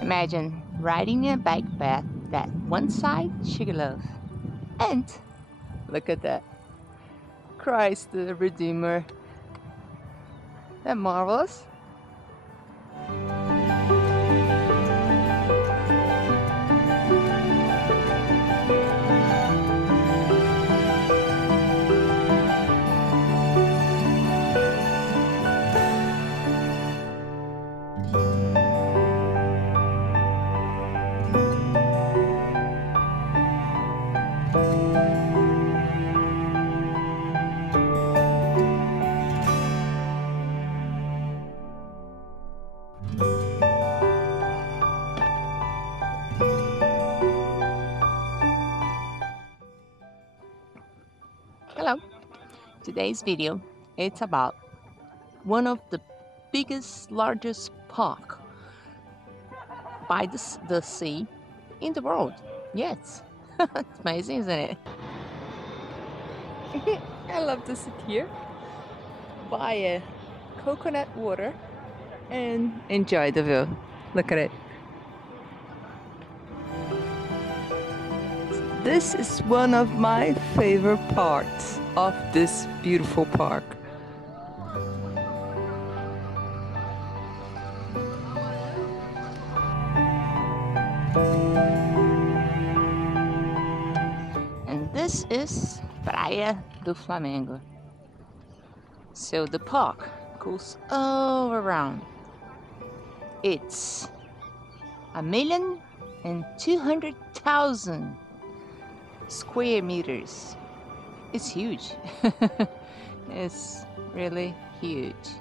Imagine riding a bike path that one side sugar loaf. And look at that. Christ the Redeemer. That marvelous. Hello. Today's video, it's about one of the biggest, largest park by the sea in the world. Yes. It's amazing, isn't it? I love to sit here, buy a coconut water, and enjoy the view. Look at it. This is one of my favorite parts of this beautiful park. And this is Praia do Flamengo. So the park goes all around. It's 1,200,000 square meters. It's huge. It's really huge.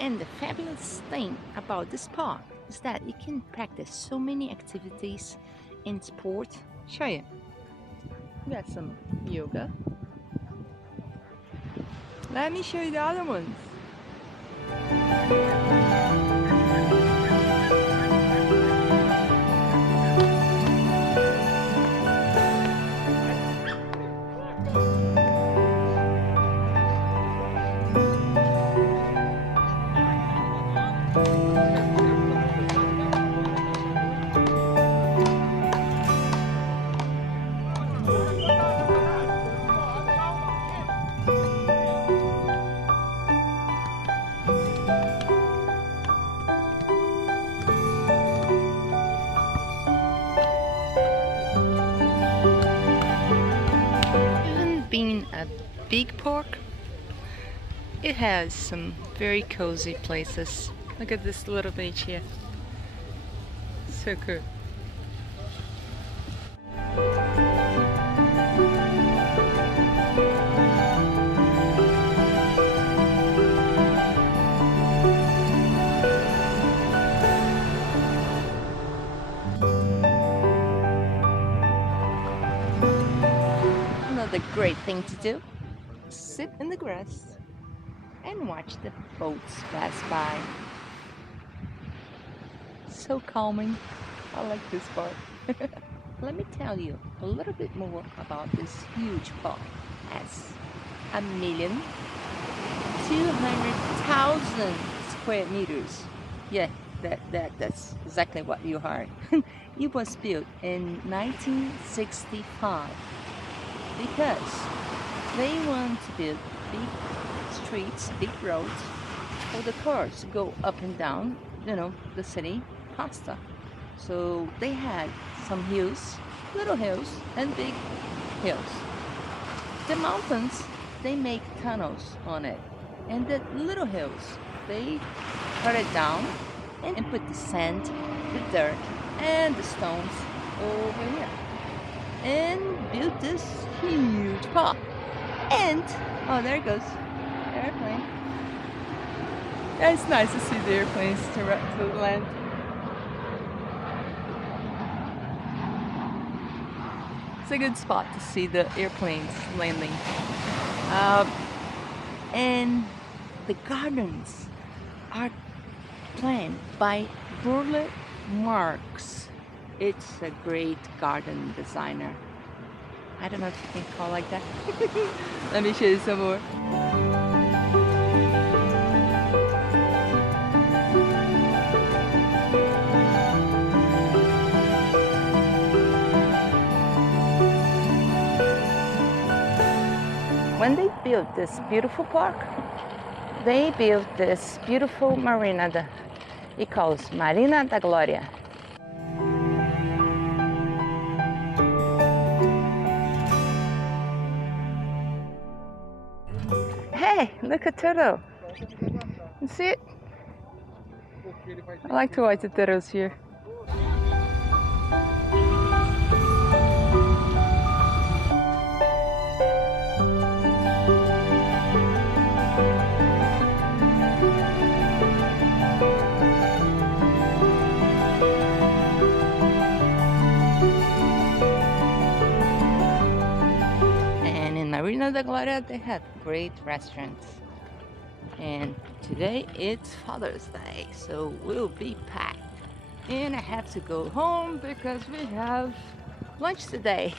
And the fabulous thing about this park is that you can practice so many activities in sport. Show you. We got some yoga. Let me show you the other ones. Being a big park, it has some very cozy places. Look at this little beach here. So cool. Another great thing to do, sit in the grass and watch the boats pass by. So calming. I like this part. Let me tell you a little bit more about this huge park. As 1,200,000 square meters. Yeah, that's exactly what you heard. It was built in 1965 because they want to build big streets, big roads for the cars to go up and down, you know, the city faster. So they had some hills, little hills and big hills. The mountains, they make tunnels on it, and the little hills, they cut it down and put the sand, the dirt and the stones over here and built this huge park. And oh, there it goes, the airplane. Yeah, it's nice to see the airplanes to land. It's a good spot to see the airplanes landing. And the gardens are planned by Burle Marx. It's a great garden designer. I don't know if you can call like that. Let me show you some more. When they built this beautiful park, they built this beautiful marina that it calls Marina da Glória. Hey, look at turtle. You see it? I like to watch the turtles here. Marina da Glória, they have great restaurants, and today it's Father's Day, so we'll be packed, and I have to go home because we have lunch today.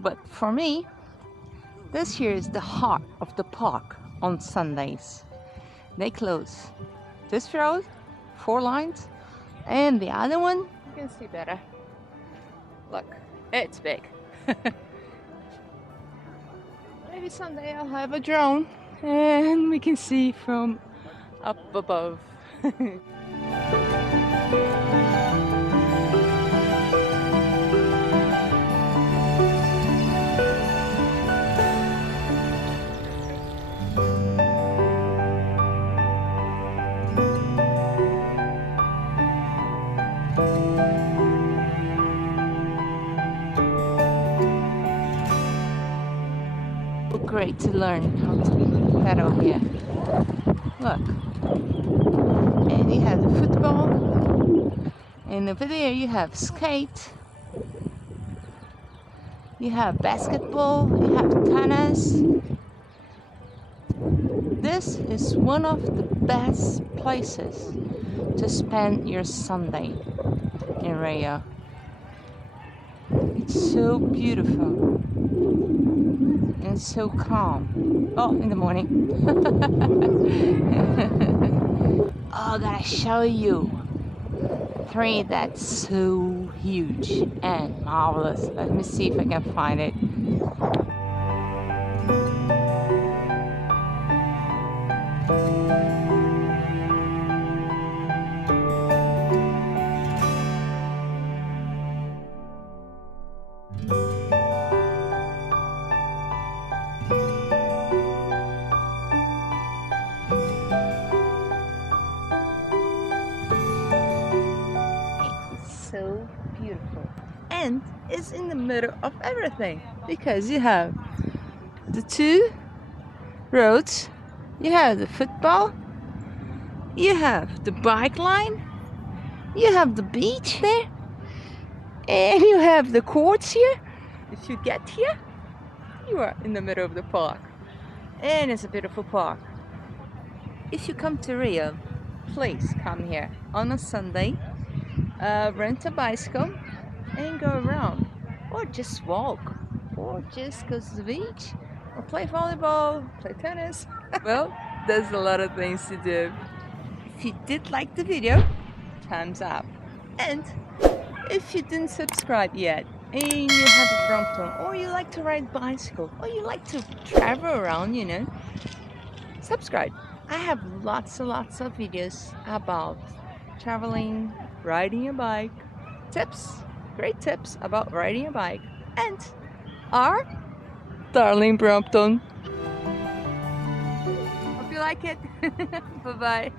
But for me, this here is the heart of the park on Sundays. They close this road, 4 lines, and the other one, you can see better. Look, it's big. Maybe someday I'll have a drone and we can see from up above. Great to learn how to pedal here. Look, and you have the football, and over there you have skate, you have basketball, you have tennis. This is one of the best places to spend your Sunday in Rio. It's so beautiful and so calm. Oh, in the morning. Oh, I gotta show you 3 that's so huge and marvelous. Let me see if I can find it. So beautiful, and it's in the middle of everything because you have the 2 roads, you have the football, you have the bike line, you have the beach there, and you have the courts here. If you get here, you are in the middle of the park, and it's a beautiful park. If you come to Rio, please come here on a Sunday. Rent a bicycle and go around, or just walk, or just go to the beach, or play volleyball, play tennis. Well, there's a lot of things to do. If you did like the video, thumbs up, and if you didn't subscribe yet and you have a Brompton, or you like to ride bicycle, or you like to travel around, you know, subscribe. I have lots and lots of videos about traveling, riding a bike, tips, great tips about riding a bike, and our darling Brompton. Hope you like it. Bye bye.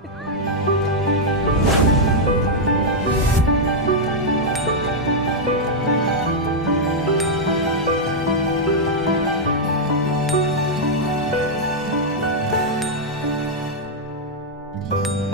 you.